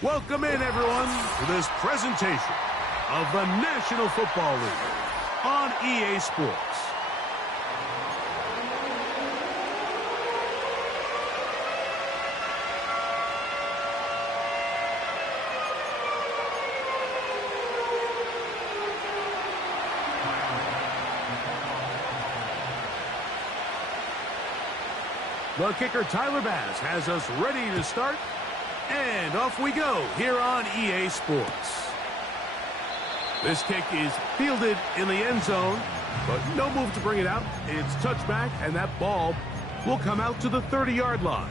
Welcome in, everyone, to this presentation of the National Football League on EA Sports. The kicker, Tyler Bass, has us ready to start. And off we go here on EA Sports. This kick is fielded in the end zone, but no move to bring it out. It's touchback, and that ball will come out to the 30-yard line.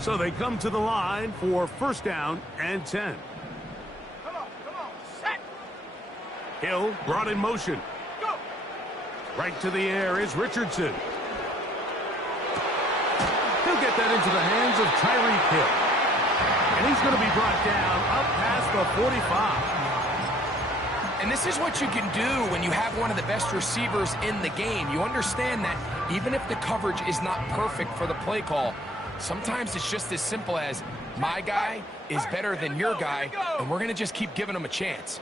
So they come to the line for first down and 10. Come on, set. Hill brought in motion. Go. Right to the air is Richardson. He'll get that into the hands of Tyreek Hill. And he's going to be brought down up past the 45. And this is what you can do when you have one of the best receivers in the game. You understand that even if the coverage is not perfect for the play call, sometimes it's just as simple as my guy is better than your guy, and we're going to just keep giving him a chance.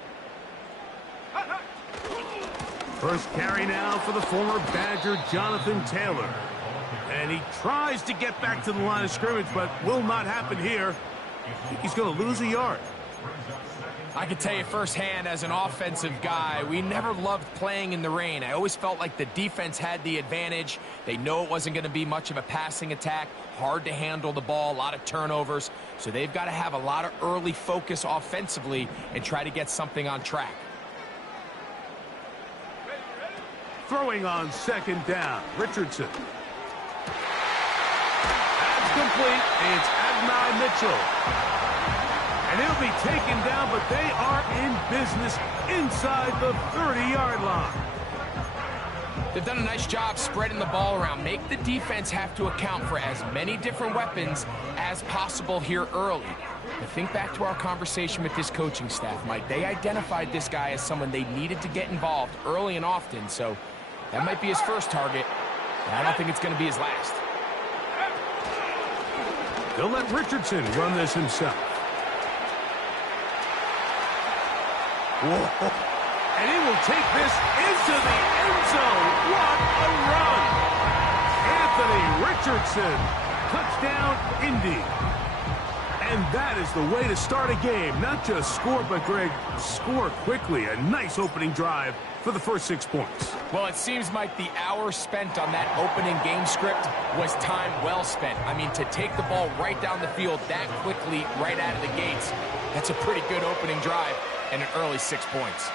First carry now for the former Badger, Jonathan Taylor. And he tries to get back to the line of scrimmage, but will not happen here. I think he's going to lose a yard. I can tell you firsthand, as an offensive guy, we never loved playing in the rain. I always felt like the defense had the advantage. They know it wasn't going to be much of a passing attack, hard to handle the ball, a lot of turnovers. So they've got to have a lot of early focus offensively and try to get something on track. Throwing on second down, Richardson. That's complete. It's Adonai Mitchell. And he'll be taken down, but they are in business inside the 30-yard line. They've done a nice job spreading the ball around. Make the defense have to account for as many different weapons as possible here early. But think back to our conversation with this coaching staff, Mike. They identified this guy as someone they needed to get involved early and often, so that might be his first target, but I don't think it's going to be his last. They'll let Richardson run this himself. Whoa. And he will take this into the end zone. What a run! Anthony Richardson, touchdown, Indy. And that is the way to start a game. Not just score, but, Greg, score quickly. A nice opening drive for the first 6 points. Well, it seems like the hour spent on that opening game script was time well spent. I mean, to take the ball right down the field that quickly, right out of the gates, that's a pretty good opening drive. And an early 6 points.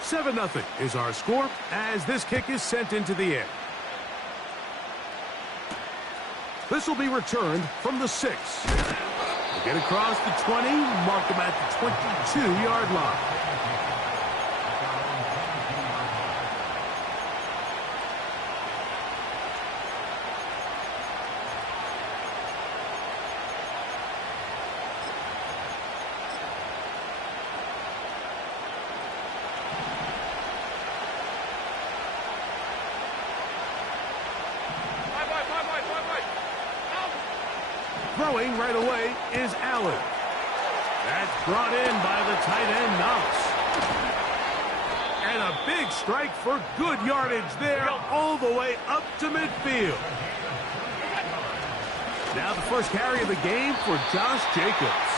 7-0 is our score as this kick is sent into the air. This will be returned from the 6. We'll get across the 20, mark them at the 22-yard line. Throwing right away is Allen. That's brought in by the tight end, Knox. And a big strike for good yardage there all the way up to midfield. Now the first carry of the game for Josh Jacobs.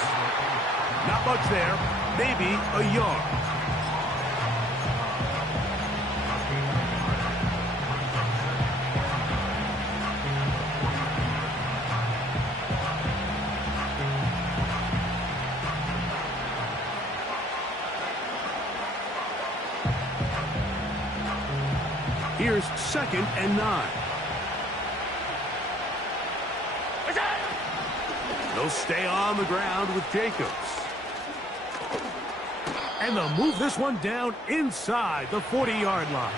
Not much there, maybe a yard. Here's 2nd and 9. They'll stay on the ground with Jacobs. And they'll move this one down inside the 40-yard line.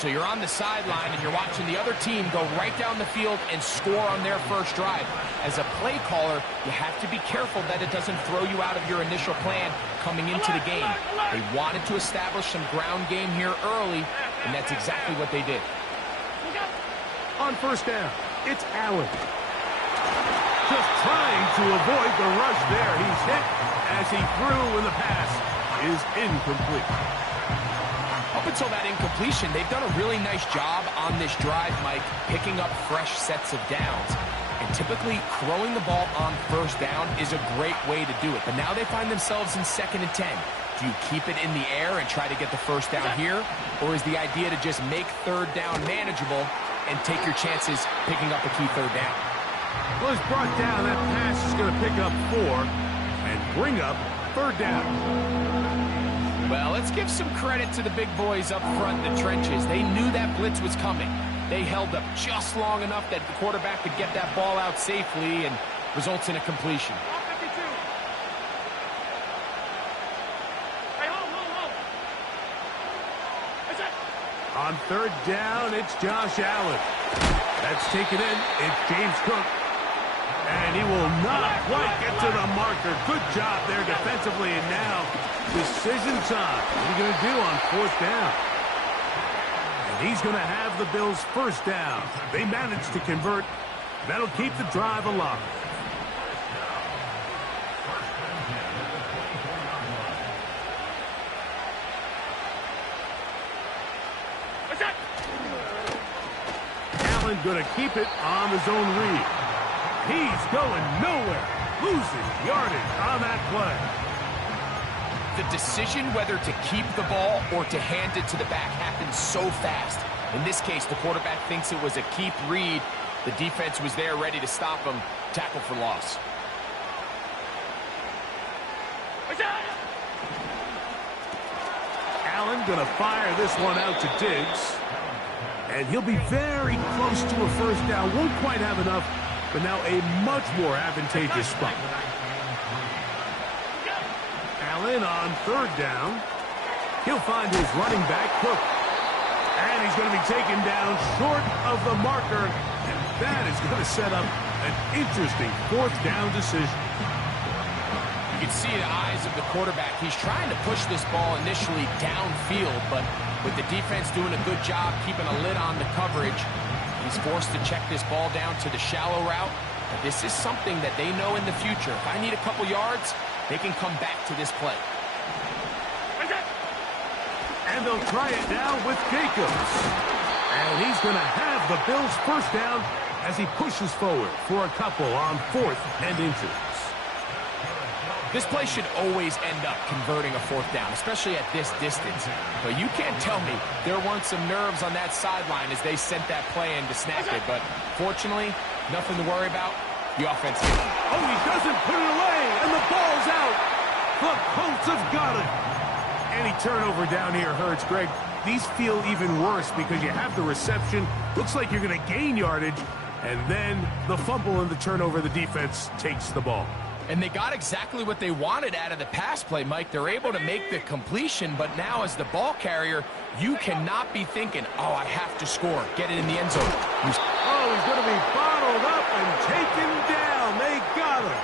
So you're on the sideline and you're watching the other team go right down the field and score on their first drive. As a play caller, you have to be careful that it doesn't throw you out of your initial plan coming into the game. They wanted to establish some ground game here early, and that's exactly what they did. On first down, it's Allen. Just trying to avoid the rush there. He's hit as he threw, and the pass is incomplete. Up until that incompletion, they've done a really nice job on this drive, Mike, picking up fresh sets of downs. And typically, throwing the ball on first down is a great way to do it. But now they find themselves in 2nd and 10. Do you keep it in the air and try to get the first down here? Or is the idea to just make third down manageable and take your chances picking up a key third down? Well, it's brought down. That pass is going to pick up 4 and bring up third down. Well, let's give some credit to the big boys up front in the trenches. They knew that blitz was coming. They held up just long enough that the quarterback could get that ball out safely and results in a completion. On third down, it's Josh Allen. That's taken in. It's James Cook. And he will not quite get to the marker. Good job there defensively. And now, decision time. What are you going to do on fourth down? And he's going to have the Bills' first down. They managed to convert. That'll keep the drive alive. Allen going to keep it on his own read. He's going nowhere. Losing yardage on that play. The decision whether to keep the ball or to hand it to the back happens so fast. In this case, the quarterback thinks it was a keep read. The defense was there ready to stop him. Tackle for loss. Allen going to fire this one out to Diggs. And he'll be very close to a first down. Won't quite have enough, but now a much more advantageous spot. Allen on third down. He'll find his running back, Cook. And he's going to be taken down short of the marker. And that is going to set up an interesting fourth down decision. You can see the eyes of the quarterback. He's trying to push this ball initially downfield, but with the defense doing a good job keeping a lid on the coverage, he's forced to check this ball down to the shallow route. But this is something that they know in the future. If I need a couple yards, they can come back to this play. And they'll try it now with Jacobs. And he's going to have the Bills' first down as he pushes forward for a couple on 4th and inches. This play should always end up converting a fourth down, especially at this distance. But you can't tell me there weren't some nerves on that sideline as they sent that play in to snap it. But fortunately, nothing to worry about. The offense hit. Oh, he doesn't put it away, and the ball's out. The Colts have got it. Any turnover down here hurts, Greg. These feel even worse because you have the reception. Looks like you're going to gain yardage. And then the fumble and the turnover, the defense takes the ball. And they got exactly what they wanted out of the pass play, Mike. They're able to make the completion, but now as the ball carrier, you cannot be thinking, oh, I have to score. Get it in the end zone. Oh, he's going to be bottled up and taken down. They got him.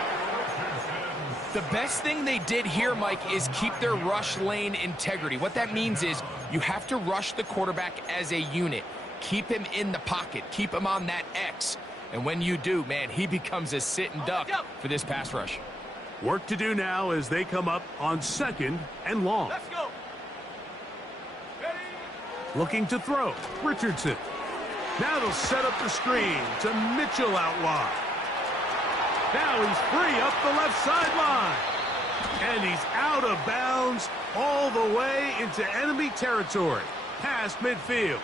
The best thing they did here, Mike, is keep their rush lane integrity. What that means is you have to rush the quarterback as a unit. Keep him in the pocket. Keep him on that X. And when you do, man, he becomes a sitting duck for this pass rush. Work to do now as they come up on 2nd and long. Let's go. Ready? Looking to throw. Richardson. Now they'll set up the screen to Mitchell out wide. Now he's free up the left sideline. And he's out of bounds all the way into enemy territory. Past midfield.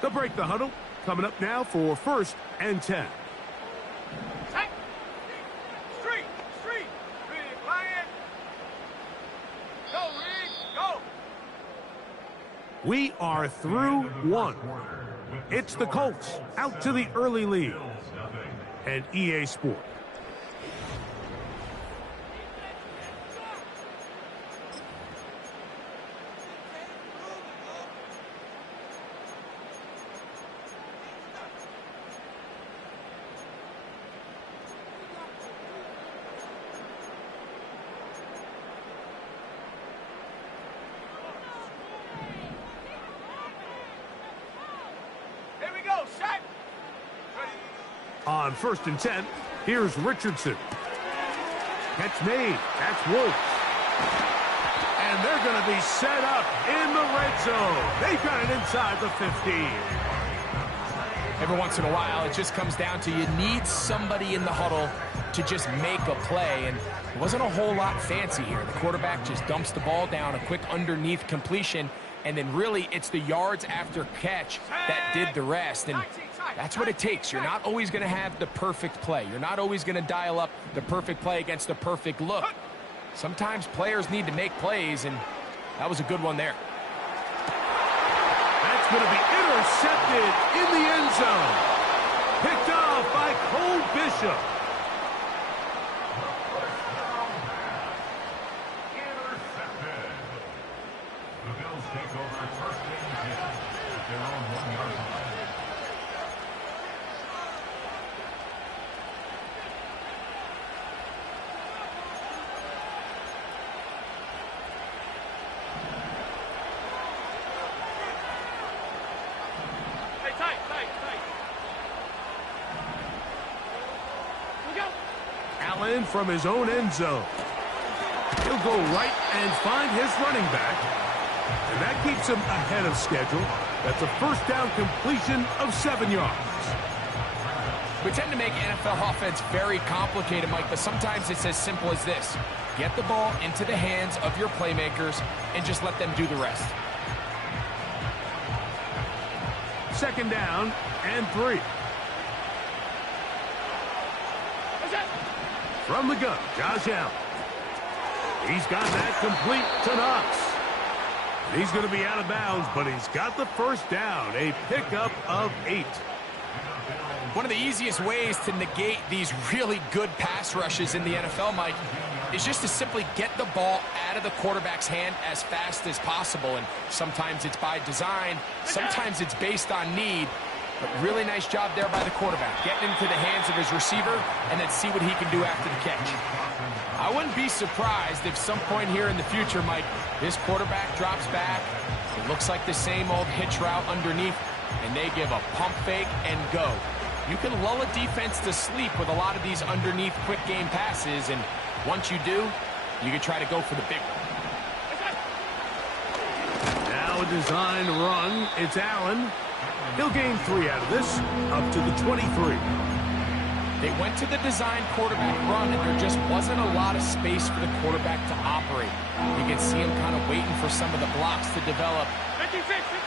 They'll break the huddle. Coming up now for 1st and 10. Street. Ready, flying. Go, Reed, go. We are through 1. It's the Colts out to the early lead. And EA Sport. On 1st and 10, here's Richardson. Catch made. That's Wolf. And they're going to be set up in the red zone. They've got it inside the 15. Every once in a while, it just comes down to you need somebody in the huddle to just make a play. And it wasn't a whole lot fancy here. The quarterback just dumps the ball down, a quick underneath completion, and then really it's the yards after catch that did the rest. And that's what it takes. You're not always going to have the perfect play. You're not always going to dial up the perfect play against the perfect look. Sometimes players need to make plays, and that was a good one there. That's going to be intercepted in the end zone. Picked off by Cole Bishop. Intercepted. The Bills take over 1st and 10 at their own 1-yard line. Allen from his own end zone. He'll go right and find his running back. And that keeps him ahead of schedule. That's a 1st down completion of 7 yards. We tend to make NFL offense very complicated, Mike, but sometimes it's as simple as this. Get the ball into the hands of your playmakers and just let them do the rest. 2nd down and 3. From the gun, Josh Allen. He's got that complete to Knox. He's going to be out of bounds, but he's got the 1st down, a pickup of 8. One of the easiest ways to negate these really good pass rushes in the NFL, Mike, is just to simply get the ball out of the quarterback's hand as fast as possible. And sometimes it's by design, sometimes it's based on need. But really nice job there by the quarterback, getting into the hands of his receiver and then see what he can do after the catch. I wouldn't be surprised if some point here in the future, Mike, this quarterback drops back. It looks like the same old hitch route underneath, and they give a pump fake and go. You can lull a defense to sleep with a lot of these underneath quick game passes, and once you do, you can try to go for the big one. Now a design run. It's Allen. He'll gain 3 out of this, up to the 23. They went to the design quarterback run, and there just wasn't a lot of space for the quarterback to operate. You can see him kind of waiting for some of the blocks to develop.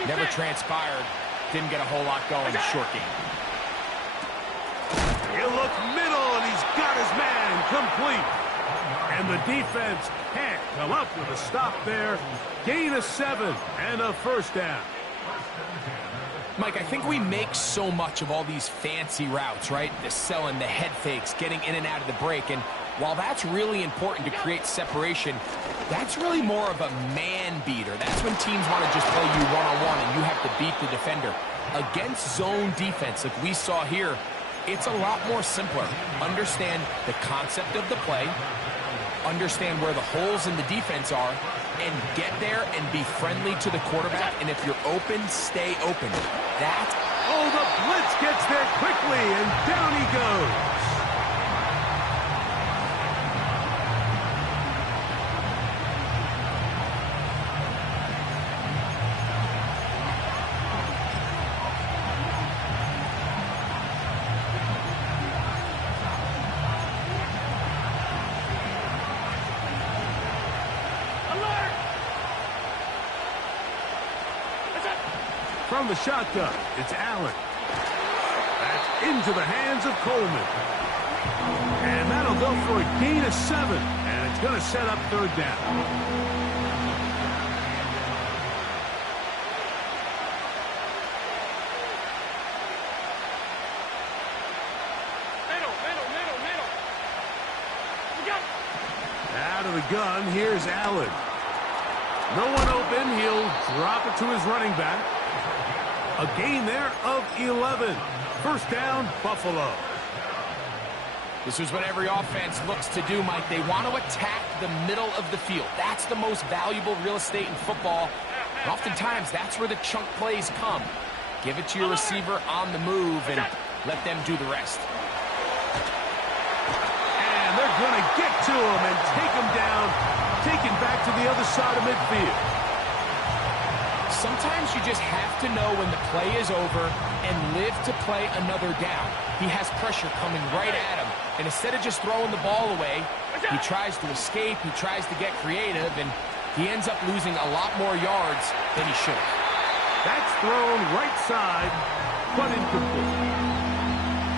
Never transpired. Didn't get a whole lot going. Short game. He'll look middle, and he's got his man complete. And the defense can't come up with a stop there. Gain of 7 and a 1st down. Mike, I think we make so much of all these fancy routes, right? The selling, the head fakes, getting in and out of the break. And while that's really important to create separation, that's really more of a man beater. That's when teams want to just play you one-on-one and you have to beat the defender. Against zone defense, like we saw here, it's a lot more simpler. Understand the concept of the play, understand where the holes in the defense are, and get there and be friendly to the quarterback. And if you're open, stay open. Oh, the blitz gets there quickly, and down he goes. From the shotgun, it's Allen. That's into the hands of Coleman. And that'll go for a gain of 7. And it's going to set up 3rd down. Out of the gun, here's Allen. No one open, he'll drop it to his running back. A gain there of 11. First down, Buffalo. This is what every offense looks to do, Mike. They want to attack the middle of the field. That's the most valuable real estate in football. And oftentimes, that's where the chunk plays come. Give it to your receiver on the move and let them do the rest. And they're going to get to him and take him down, taken back to the other side of midfield. Sometimes you just have to know when the play is over and live to play another down. He has pressure coming right at him, and instead of just throwing the ball away, he tries to escape, he tries to get creative, and he ends up losing a lot more yards than he should have. That's thrown right side, but incomplete.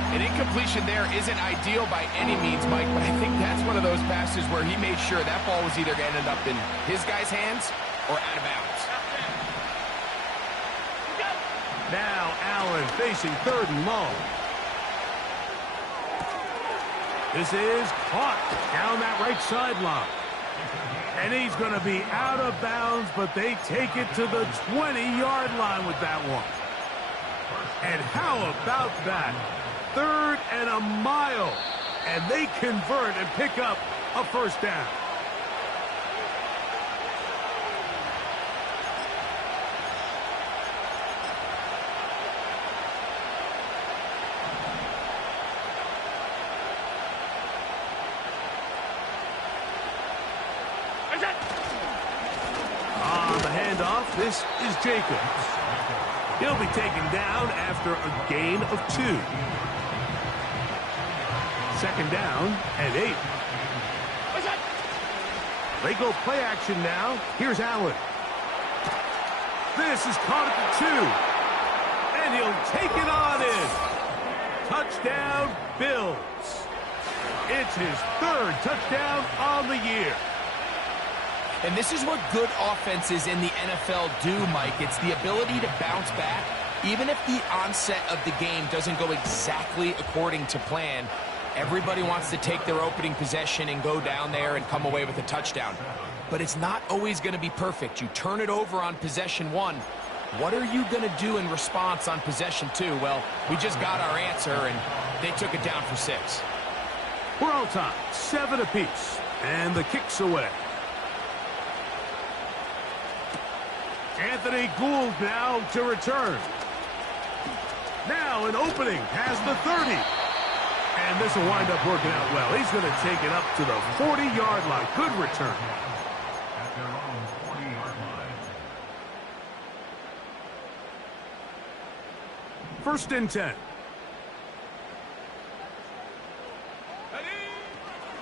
An incompletion there isn't ideal by any means, Mike, but I think that's one of those passes where he made sure that ball was either going to end up in his guy's hands or out of bounds. Now Allen facing 3rd and long. This is caught down that right sideline. And he's going to be out of bounds, but they take it to the 20-yard line with that one. And how about that? 3rd and a mile. And they convert and pick up a first down. On the handoff, this is Jacobs. He'll be taken down after a gain of 2. 2nd down and 8. They go play action now. Here's Allen. This is caught at the 2. And he'll take it on in. Touchdown, Bills. It's his 3rd touchdown on the year. And this is what good offenses in the NFL do, Mike. It's the ability to bounce back. Even if the onset of the game doesn't go exactly according to plan, everybody wants to take their opening possession and go down there and come away with a touchdown. But it's not always going to be perfect. You turn it over on possession 1. What are you going to do in response on possession 2? Well, we just got our answer, and they took it down for 6. We're on time, 7 apiece, and the kick's away. Anthony Gould now to return. Now an opening past the 30. And this will wind up working out well. He's going to take it up to the 40-yard line. Good return. At their own 40-yard line. 1st and 10.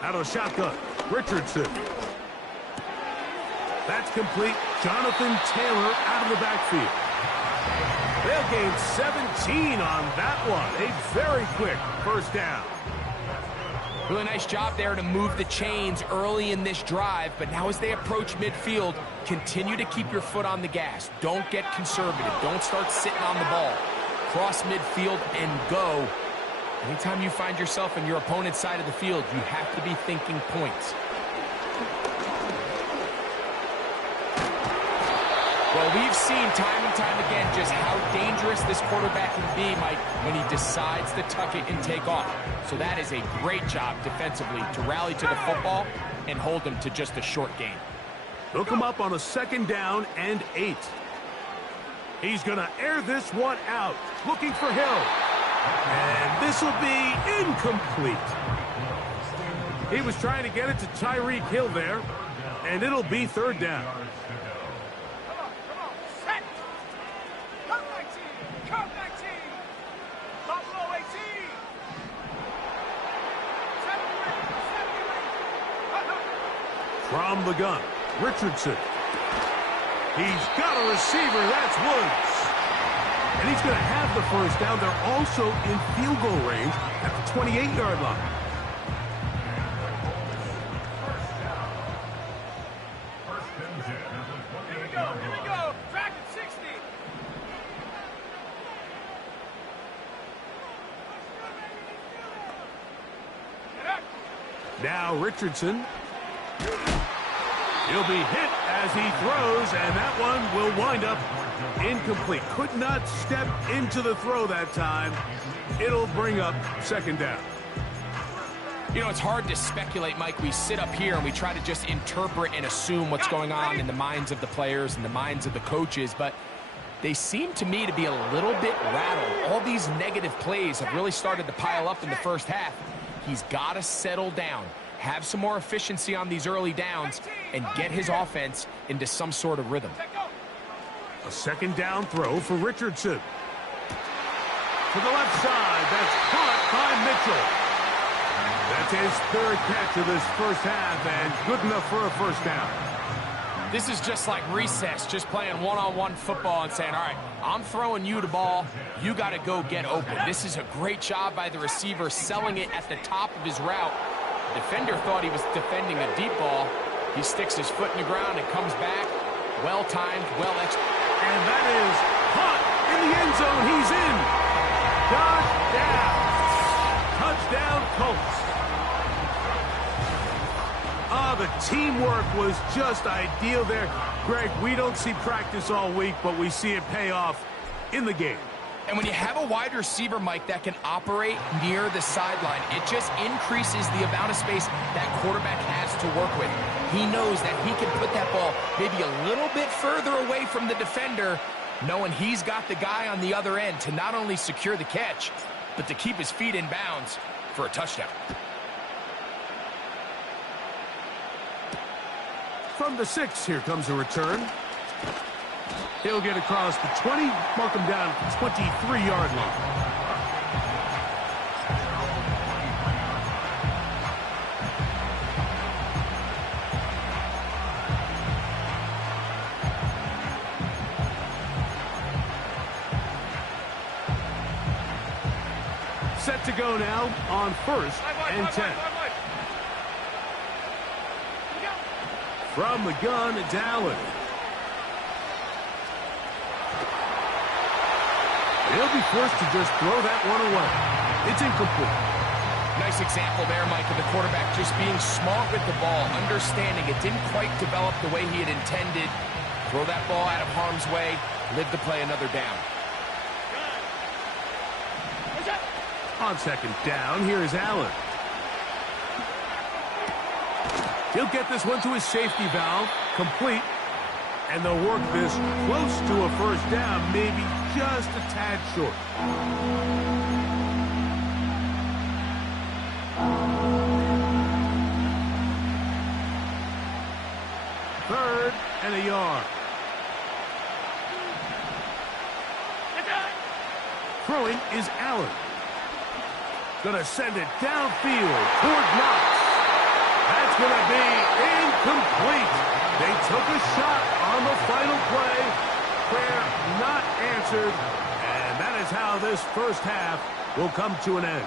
Out of the shotgun, Richardson. That's complete. Jonathan Taylor out of the backfield. They'll gain 17 on that one. A very quick first down. Really nice job there to move the chains early in this drive, but now as they approach midfield, continue to keep your foot on the gas. Don't get conservative. Don't start sitting on the ball. Cross midfield and go. Anytime you find yourself in your opponent's side of the field, you have to be thinking points. Well, we've seen time and time again just how dangerous this quarterback can be, Mike, when he decides to tuck it and take off. So that is a great job defensively to rally to the football and hold them to just a short gain. Hook him up on a 2nd down and 8. He's going to air this one out, looking for Hill. And this will be incomplete. He was trying to get it to Tyreek Hill there, and it'll be 3rd down. From the gun, Richardson. He's got a receiver, that's Woods. And he's going to have the first down. They're also in field goal range at the 28-yard line. Here we go. Track at 60. Now Richardson. He'll be hit as he throws, and that one will wind up incomplete. Could not step into the throw that time. It'll bring up second down. You know, it's hard to speculate, Mike. We sit up here and we try to just interpret and assume what's going on in the minds of the players and the minds of the coaches, but they seem to me to be a little bit rattled. All these negative plays have really started to pile up in the first half. He's got to settle down, have some more efficiency on these early downs, and get his offense into some sort of rhythm. A second down throw for Richardson. To the left side, that's caught by Mitchell. That's his third catch of this first half, and good enough for a first down. This is just like recess, just playing one-on-one football and saying, all right, I'm throwing you the ball, you got to go get open. This is a great job by the receiver, selling it at the top of his route. The defender thought he was defending a deep ball. He sticks his foot in the ground and comes back. Well-timed, well-executed. And that is caught in the end zone. He's in. Touchdown, Colts. The teamwork was just ideal there. Greg, we don't see practice all week, but we see it pay off in the game. And when you have a wide receiver, Mike, that can operate near the sideline, it just increases the amount of space that quarterback has to work with. He knows that he can put that ball maybe a little bit further away from the defender, knowing he's got the guy on the other end to not only secure the catch, but to keep his feet in bounds for a touchdown. From the 6, here comes a return. He'll get across the 20, mark him down at the 23-yard line. Set to go now on first and 10. From the gun, it's Allen. He'll be forced to just throw that one away. It's incomplete. Nice example there, Mike, of the quarterback just being smart with the ball, understanding it didn't quite develop the way he had intended. Throw that ball out of harm's way, live to play another down. On second down, here is Allen. He'll get this one to his safety valve, complete, and they'll work this close to a first down, maybe just a tad short. Third and a yard. Throwing is Allen. Gonna send it downfield toward Knox. That's going to be incomplete. They took a shot on the final play. Prayer not answered. And that is how this first half will come to an end.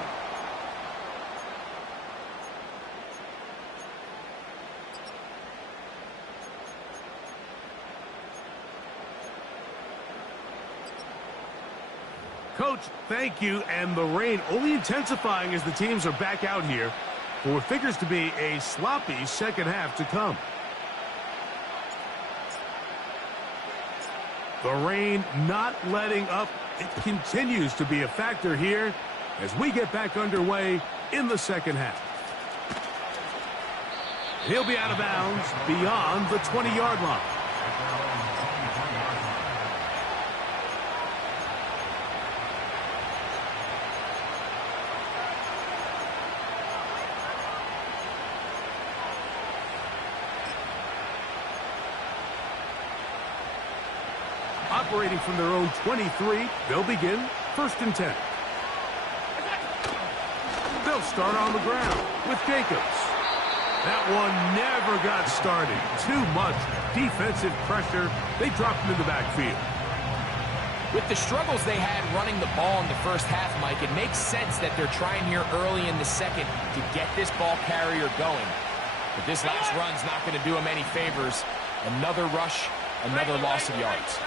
Coach, thank you. And the rain only intensifying as the teams are back out here for what figures to be a sloppy second half to come. The rain not letting up. It continues to be a factor here as we get back underway in the second half. He'll be out of bounds beyond the 20-yard line. Operating from their own 23, they'll begin first and 10. They'll start on the ground with Jacobs. That one never got started. Too much defensive pressure. They dropped him in the backfield. With the struggles they had running the ball in the first half, Mike, it makes sense that they're trying here early in the second to get this ball carrier going. But this last run's not going to do him any favors. Another rush, another loss of yards.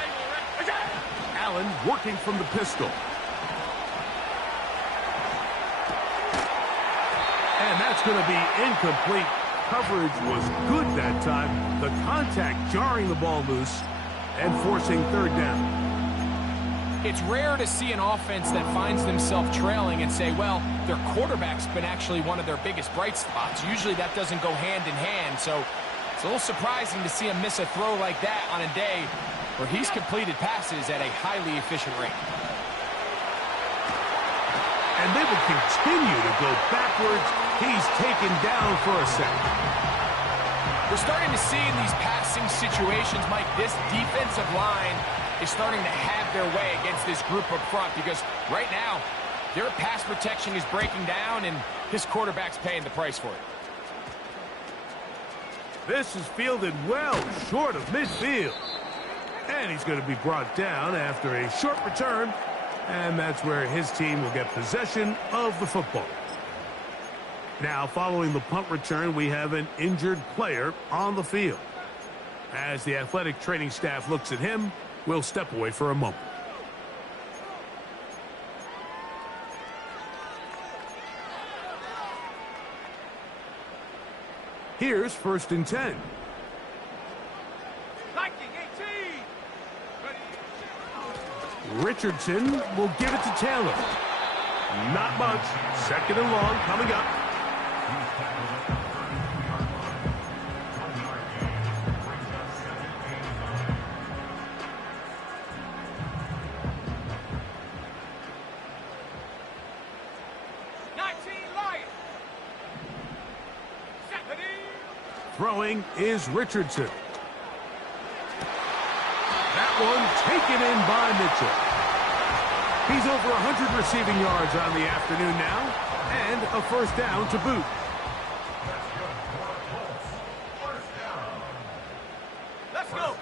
Allen working from the pistol. And that's going to be incomplete. coverage was good that time. The contact jarring the ball loose and forcing third down. It's rare to see an offense that finds themselves trailing and say, well, their quarterback's been actually one of their biggest bright spots. Usually that doesn't go hand in hand, so it's a little surprising to see him miss a throw like that on a day where he's completed passes at a highly efficient rate. And they will continue to go backwards. He's taken down for a second. We're starting to see in these passing situations, Mike, this defensive line is starting to have their way against this group up front because right now, their pass protection is breaking down and his quarterback's paying the price for it. This is fielded well short of midfield. And he's going to be brought down after a short return. And that's where his team will get possession of the football. Now, following the punt return, we have an injured player on the field. As the athletic training staff looks at him, we'll step away for a moment. Here's 1st and 10. Richardson will give it to Taylor. Not much. 2nd and long coming up. Throwing is Richardson. That one taken in by Mitchell. He's over 100 receiving yards on the afternoon now, and a 1st down to boot. Let's go.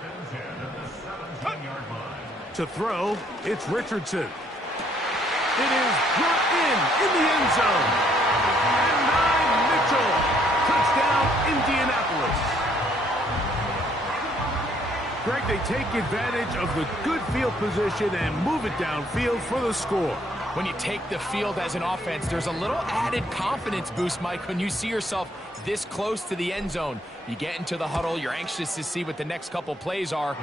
To throw, it's Richardson. It is brought in the end zone. And 9, Mitchell. Touchdown, Indianapolis. Greg, they take advantage of the good field position and move it downfield for the score. When you take the field as an offense, there's a little added confidence boost, Mike, when you see yourself this close to the end zone. You get into the huddle, you're anxious to see what the next couple plays are.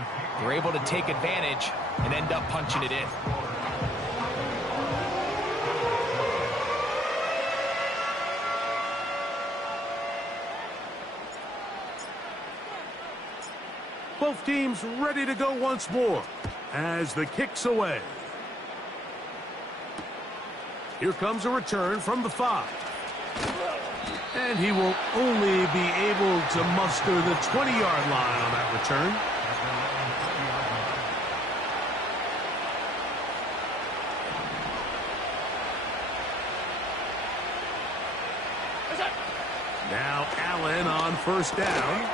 You're able to take advantage and end up punching it in. Both teams ready to go once more as the kick's away. Here comes a return from the 5. And he will only be able to muster the 20-yard line on that return. Now Allen on 1st down.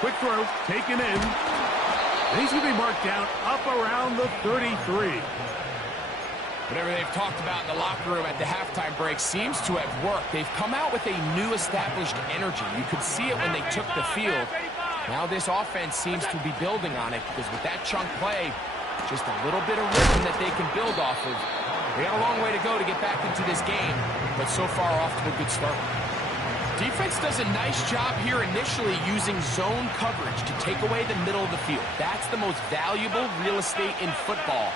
Quick throw, taken in. And he's going to be marked down up around the 33. Whatever they've talked about in the locker room at the halftime break seems to have worked. They've come out with a new established energy. You could see it when they took the field. Now this offense seems to be building on it because with that chunk play, just a little bit of rhythm that they can build off of. They got a long way to go to get back into this game, but so far off to a good start. Defense does a nice job here initially using zone coverage to take away the middle of the field. That's the most valuable real estate in football.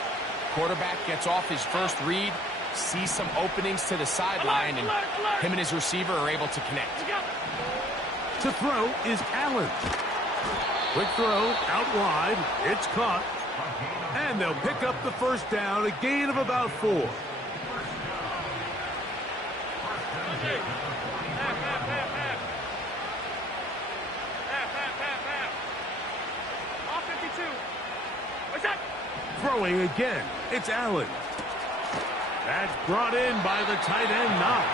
Quarterback gets off his first read, sees some openings to the sideline, and him and his receiver are able to connect. To throw is Allen. Quick throw out wide. It's caught. And they'll pick up the 1st down, a gain of about 4. Throwing again, it's Allen. That's brought in by the tight end, Knox.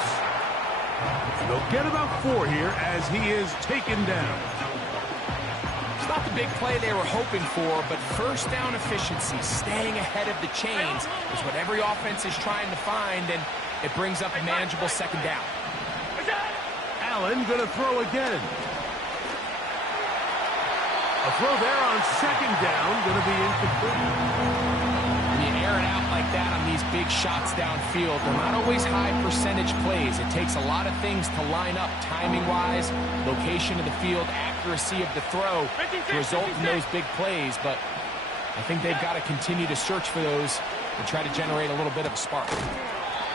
And they'll get about 4 here as he is taken down. It's not the big play they were hoping for, but 1st down efficiency, staying ahead of the chains, is what every offense is trying to find, and it brings up a manageable 2nd down. Allen going to throw again. A throw there on 2nd down, going to be incomplete. When you air it out like that on these big shots downfield, they're not always high percentage plays. It takes a lot of things to line up timing-wise, location of the field, accuracy of the throw to result in those big plays. But I think they've got to continue to search for those and try to generate a little bit of a spark.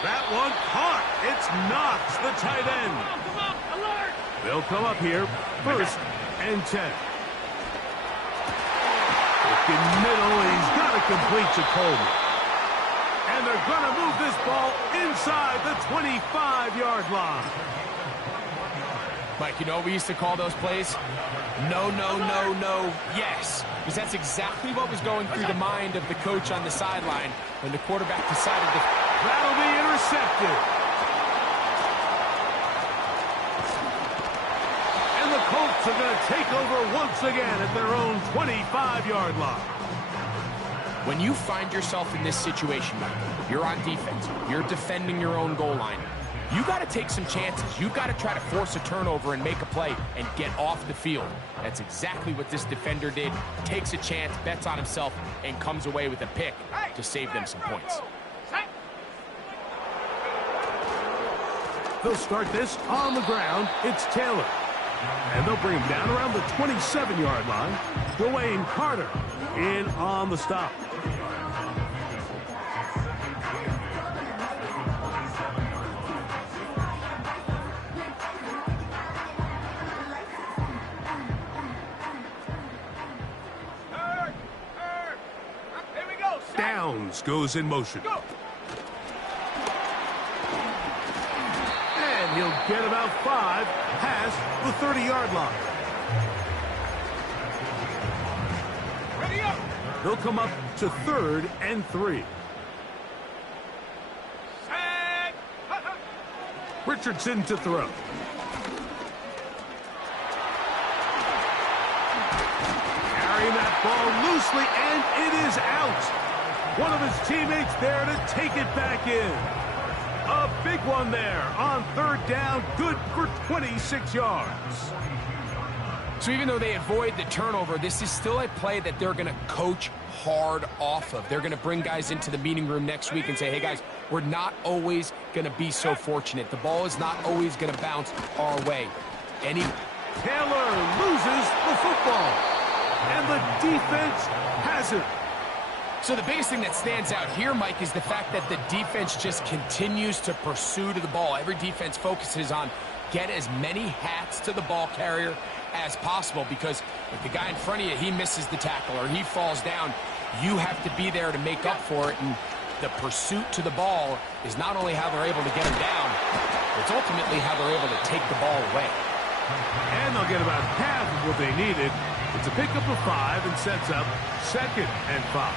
That one caught. It's Knox, the tight end. They'll come up here, 1st and 10. In middle, he's got to complete to Coleman. And they're going to move this ball inside the 25-yard line. Mike, you know what we used to call those plays? No, no, no, no, yes. Because that's exactly what was going through the mind of the coach on the sideline when the quarterback decided to... That'll be intercepted. And the Colts are going to take over once again at their own 25-yard line. When you find yourself in this situation, Mike, you're on defense, you're defending your own goal line, you got to take some chances. You got to try to force a turnover and make a play and get off the field. That's exactly what this defender did. Takes a chance, bets on himself, and comes away with a pick to save them some points. They'll start this on the ground. It's Taylor. And they'll bring him down around the 27-yard line. Dwayne Carter in on the stop. Downs goes in motion. And he'll get about 5 past the 30-yard line. Ready up. They'll come up to 3rd and 3. Set. Richardson to throw. Carrying that ball loosely, and it is out. One of his teammates there to take it back in. A big one there on 3rd down, good for 26 yards. So even though they avoid the turnover, this is still a play that they're going to coach hard off of. They're going to bring guys into the meeting room next week and say, hey, guys, we're not always going to be so fortunate. The ball is not always going to bounce our way. Taylor loses the football, and the defense has it. So the biggest thing that stands out here, Mike, is the fact that the defense just continues to pursue to the ball. Every defense focuses on get as many hats to the ball carrier as possible, because if the guy in front of you, he misses the tackle or he falls down, you have to be there to make up for it. And the pursuit to the ball is not only how they're able to get him down, it's ultimately how they're able to take the ball away. And they'll get about half of what they needed. It's a pickup of 5 and sets up 2nd and 5.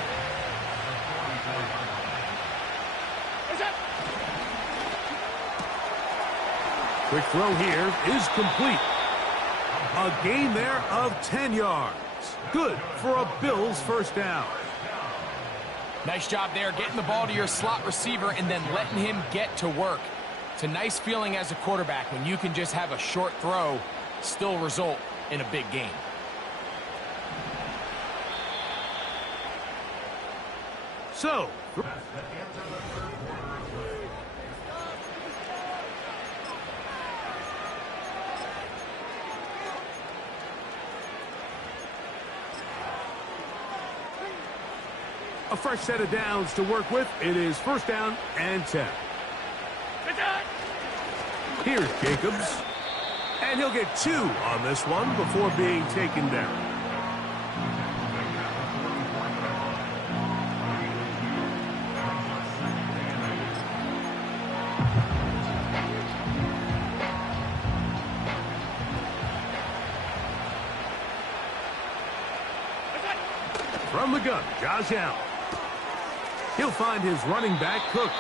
Quick throw here is complete. A gain there of 10 yards. Good for a Bills 1st down. Nice job there, getting the ball to your slot receiver and then letting him get to work. It's a nice feeling as a quarterback when you can just have a short throw still result in a big game. So, a fresh set of downs to work with. It is 1st down and 10. Here's Jacobs. And he'll get 2 on this one before being taken down. From the gun, Josh Allen. He'll find his running back, Cook.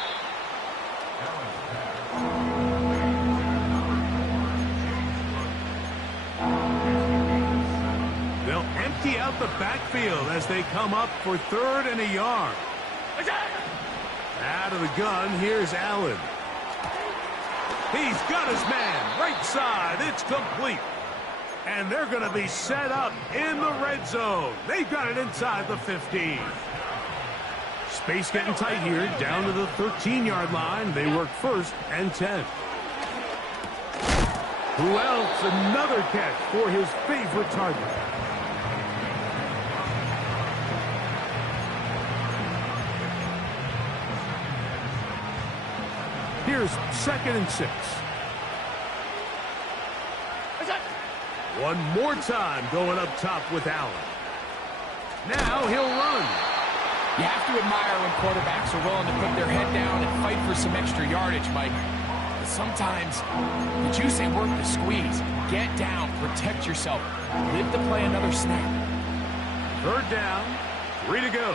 They'll empty out the backfield as they come up for 3rd and a yard. Out of the gun, here's Allen. He's got his man, right side. It's complete. And they're going to be set up in the red zone. They've got it inside the 15. Space getting tight here, down to the 13-yard line. They work 1st and 10. Who else? Another catch for his favorite target. Here's 2nd and 6. One more time going up top with Allen. Now he'll run. You have to admire when quarterbacks are willing to put their head down and fight for some extra yardage, Mike. But sometimes the juice ain't worth the squeeze. Get down, protect yourself, live to play another snap. 3rd down, 3 to go.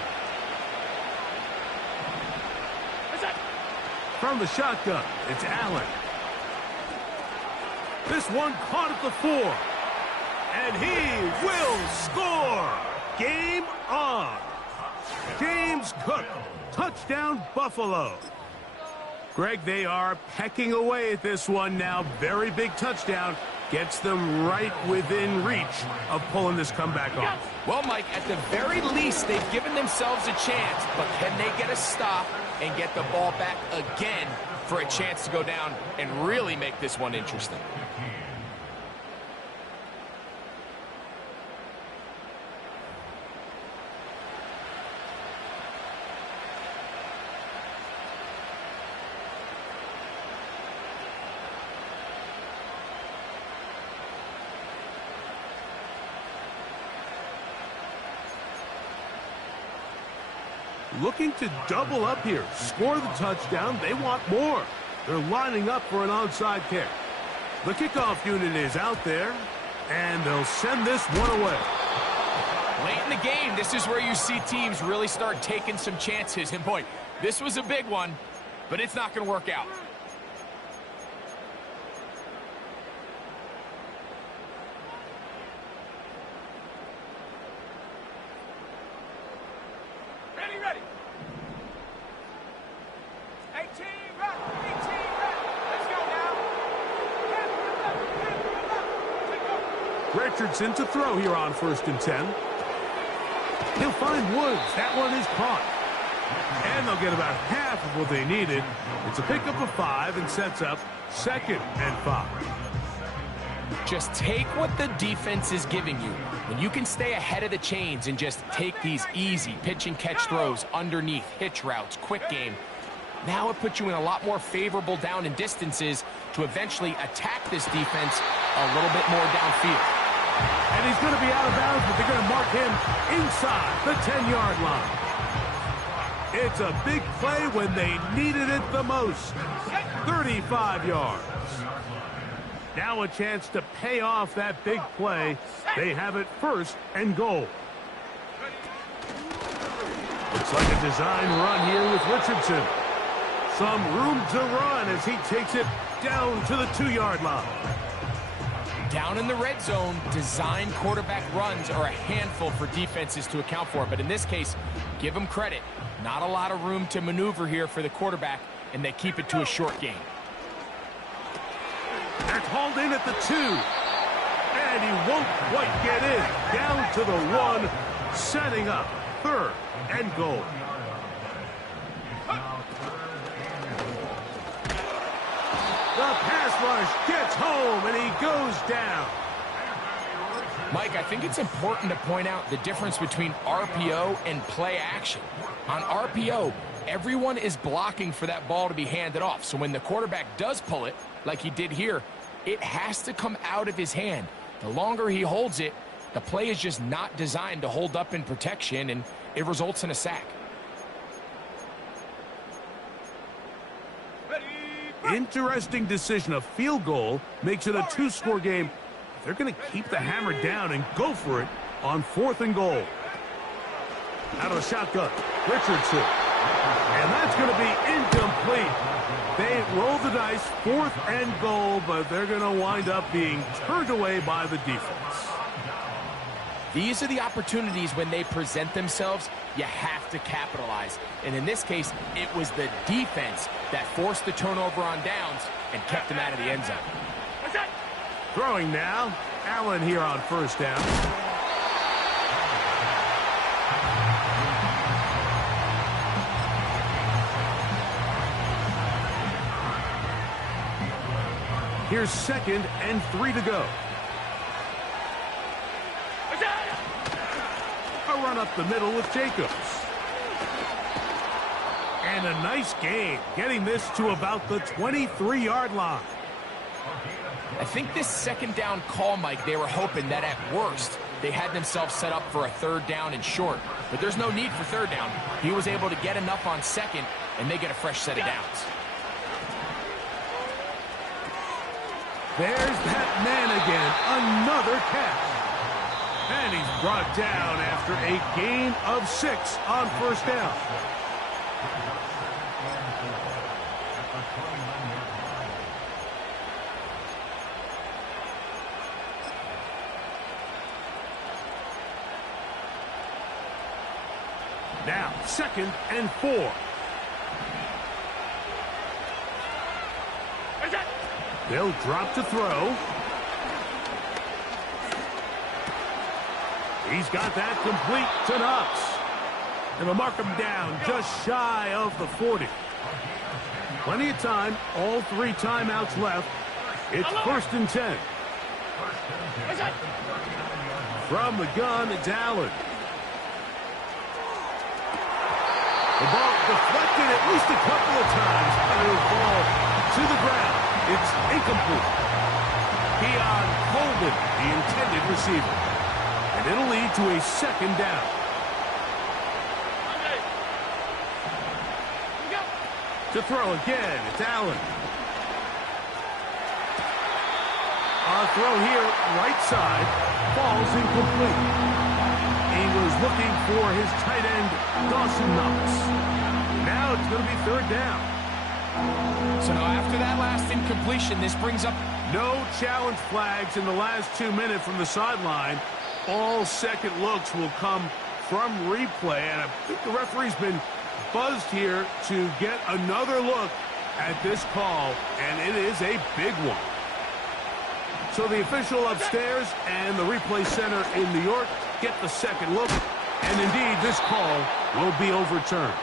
From the shotgun, it's Allen. This one caught at the 4. And he will score! Game on! James Cook, touchdown Buffalo. Greg, they are pecking away at this one now. Very big touchdown. Gets them right within reach of pulling this comeback off. Well, Mike, at the very least, they've given themselves a chance. But can they get a stop and get the ball back again for a chance to go down and really make this one interesting? Looking to double up here. Score the touchdown. They want more. They're lining up for an onside kick. The kickoff unit is out there, and they'll send this one away. Late in the game, this is where you see teams really start taking some chances. And boy, this was a big one, but it's not going to work out. Ready. 18, run. 18, run. Let's go now. Richardson to throw here on 1st and 10. He'll find Woods. That one is caught. And they'll get about half of what they needed. It's a pickup of 5 and sets up 2nd and 5. Just take what the defense is giving you. When you can stay ahead of the chains and just take these easy pitch and catch throws underneath, hitch routes, quick game, now it puts you in a lot more favorable down and distances to eventually attack this defense a little bit more downfield. And he's going to be out of bounds, but they're going to mark him inside the 10-yard line. It's a big play when they needed it the most. 35 yards. Now a chance to pay off that big play. They have it 1st and goal. Looks like a design run here with Richardson. Some room to run as he takes it down to the 2-yard line. Down in the red zone, design quarterback runs are a handful for defenses to account for. But in this case, give them credit. Not a lot of room to maneuver here for the quarterback, and they keep it to a short game. They're called in at the 2. And he won't quite get in. Down to the 1, setting up 3rd and goal. The pass rush gets home, and he goes down. Mike, I think it's important to point out the difference between RPO and play action. On RPO, everyone is blocking for that ball to be handed off. So when the quarterback does pull it, like he did here, it has to come out of his hand. The longer he holds it, the play is just not designed to hold up in protection, and it results in a sack. Interesting decision. A field goal makes it a 2-score game. They're going to keep the hammer down and go for it on 4th and goal. Out of the shotgun, Richardson. And that's going to be incomplete. They roll the dice, 4th and goal, but they're going to wind up being turned away by the defense. These are the opportunities when they present themselves, you have to capitalize. And in this case, it was the defense that forced the turnover on downs and kept them out of the end zone. Throwing now, Allen here on 1st down. Here's 2nd and 3 to go. A run up the middle with Jacobs. And a nice gain, getting this to about the 23-yard line. I think this 2nd down call, Mike, they were hoping that at worst they had themselves set up for a 3rd down and short. But there's no need for 3rd down. He was able to get enough on 2nd, and they get a fresh set of downs. There's that man again, another catch. And he's brought down after a gain of 6 on 1st down. Now, 2nd and 4. They'll drop to throw. He's got that complete to Knox. And they'll mark him down just shy of the 40. Plenty of time, all 3 timeouts left. It's 1st and 10. From the gun, it's Allen. The ball deflected at least a couple of times, and it will fall to the ground. It's incomplete. Keon Coleman, the intended receiver. And it'll lead to a 2nd down. To throw again, it's Allen. Our throw here, right side, falls incomplete. He was looking for his tight end, Dawson Knox. Now it's going to be 3rd down. So now after that last incompletion, this brings up no challenge flags in the last 2 minutes from the sideline. All 2nd looks will come from replay, and I think the referee's been buzzed here to get another look at this call, and it is a big one. So the official upstairs and the replay center in New York get the 2nd look, and indeed this call will be overturned.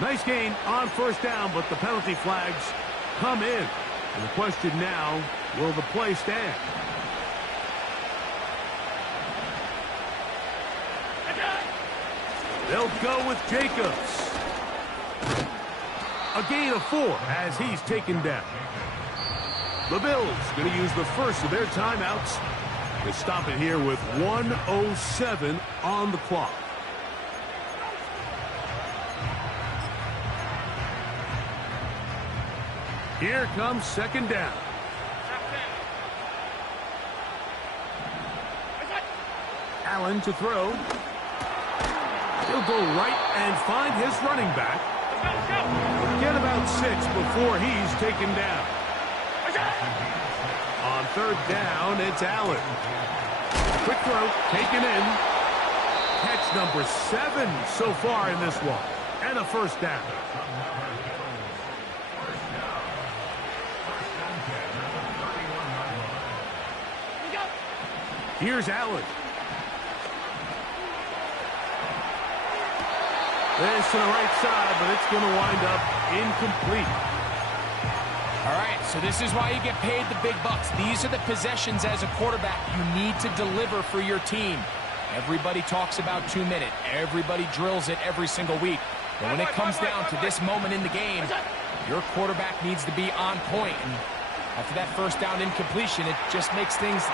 Nice gain on 1st down, but the penalty flags come in. And the question now, will the play stand? They'll go with Jacobs. A gain of 4 as he's taken down. The Bills going to use the first of their timeouts to stop it here with 1:07 on the clock. Here comes 2nd down. Allen to throw. He'll go right and find his running back. Get about 6 before he's taken down. On 3rd down, it's Allen. Quick throw, taken in. Catch number 7 so far in this one. And a 1st down. Here's Allen. This to the right side, but it's going to wind up incomplete. All right, so this is why you get paid the big bucks. These are the possessions as a quarterback you need to deliver for your team. Everybody talks about 2 minutes. Everybody drills it every single week. But when it comes down to this moment in the game, your quarterback needs to be on point. And after that 1st down incompletion, it just makes things...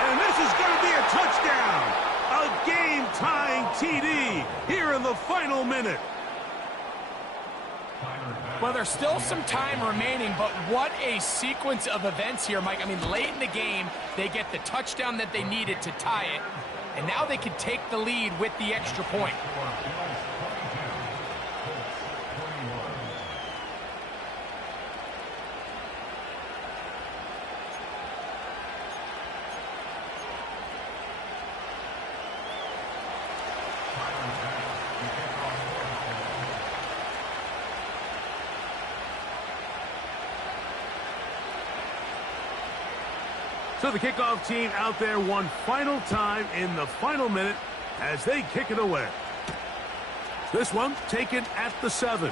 And this is going to be a touchdown. A game-tying TD here in the final minute. Well, there's still some time remaining, but what a sequence of events here, Mike. I mean, late in the game, they get the touchdown that they needed to tie it, and now they can take the lead with the extra point. So the kickoff team out there one final time in the final minute as they kick it away. This one taken at the 7.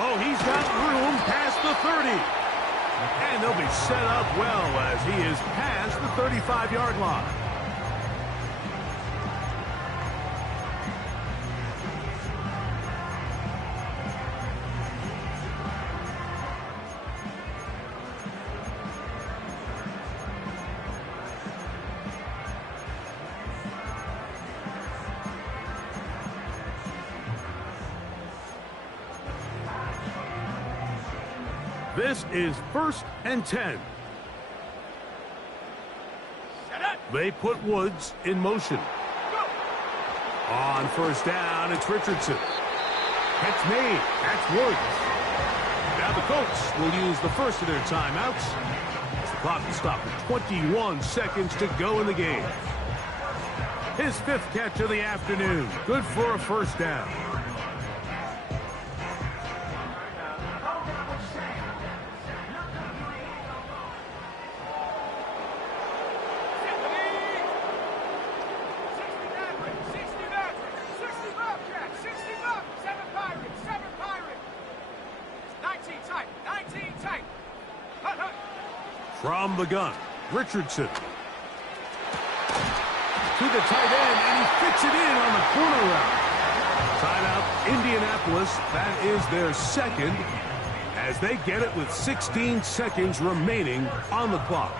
Oh, he's got room past the 30. And they'll be set up well as he is past the 35-yard line. This is 1st and 10. They put Woods in motion. On 1st down, it's Richardson. Catch made. That's Woods. Now the Colts will use the first of their timeouts. The clock will stop at 21 seconds to go in the game. His 5th catch of the afternoon. Good for a 1st down. From the gun, Richardson. To the tight end, and he fits it in on the corner route. Timeout, Indianapolis. That is their 2nd as they get it with 16 seconds remaining on the clock.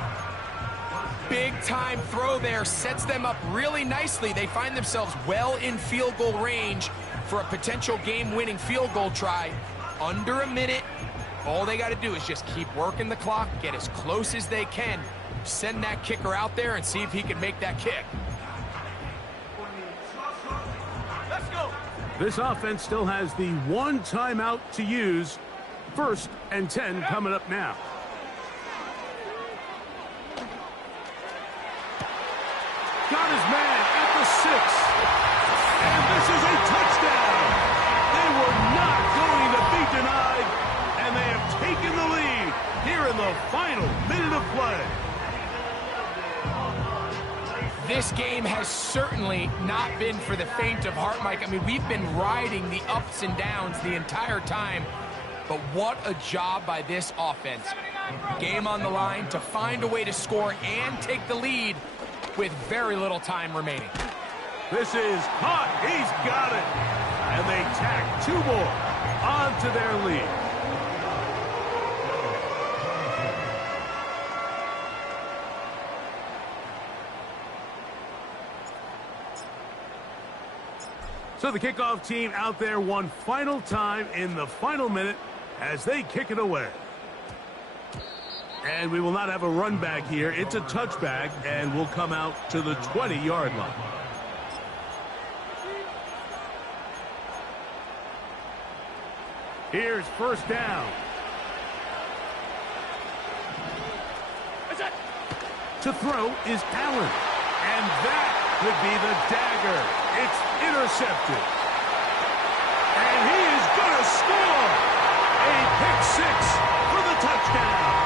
Big time throw there, sets them up really nicely. They find themselves well in field goal range for a potential game-winning field goal try. Under a minute. All they got to do is just keep working the clock, get as close as they can, send that kicker out there and see if he can make that kick. Let's go. This offense still has the 1 timeout to use. 1st and 10 coming up now. Got his man at the 6. And this is a touchdown. They were not going to be denied. And they have taken the lead here in the final minute of play. This game has certainly not been for the faint of heart, Mike. I mean, we've been riding the ups and downs the entire time. But what a job by this offense. Game on the line to find a way to score and take the lead with very little time remaining. This is hot. He's got it. And they tack 2 more onto their lead. So the kickoff team out there one final time in the final minute as they kick it away. And we will not have a run back here. It's a touchback and will come out to the 20-yard line. Here's 1st down. To throw is Allen. And that could be the dagger. It's intercepted. And he is going to score. A pick 6 for the touchdown.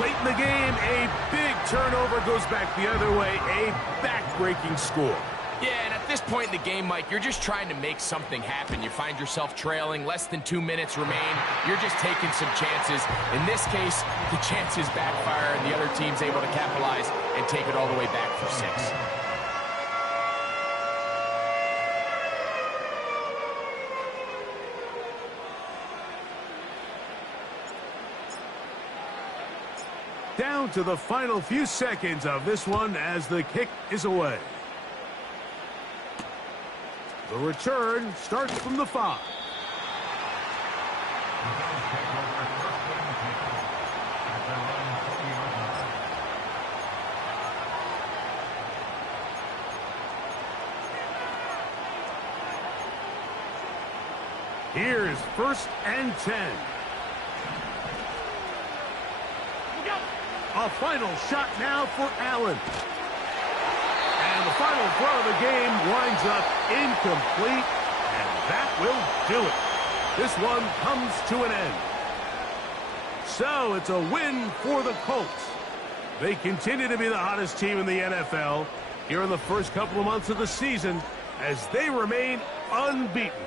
Late in the game, a big turnover goes back the other way. A back-breaking score. Yeah, and at this point in the game, Mike, you're just trying to make something happen. You find yourself trailing, less than 2 minutes remain. You're just taking some chances. In this case, the chances backfire, and the other team's able to capitalize and take it all the way back for 6. Down to the final few seconds of this one as the kick is away. The return starts from the 5. Here's 1st and 10. A final shot now for Allen. And the final throw of the game winds up incomplete, and that will do it. This one comes to an end. So it's a win for the Colts. They continue to be the hottest team in the NFL here in the first couple of months of the season as they remain unbeaten.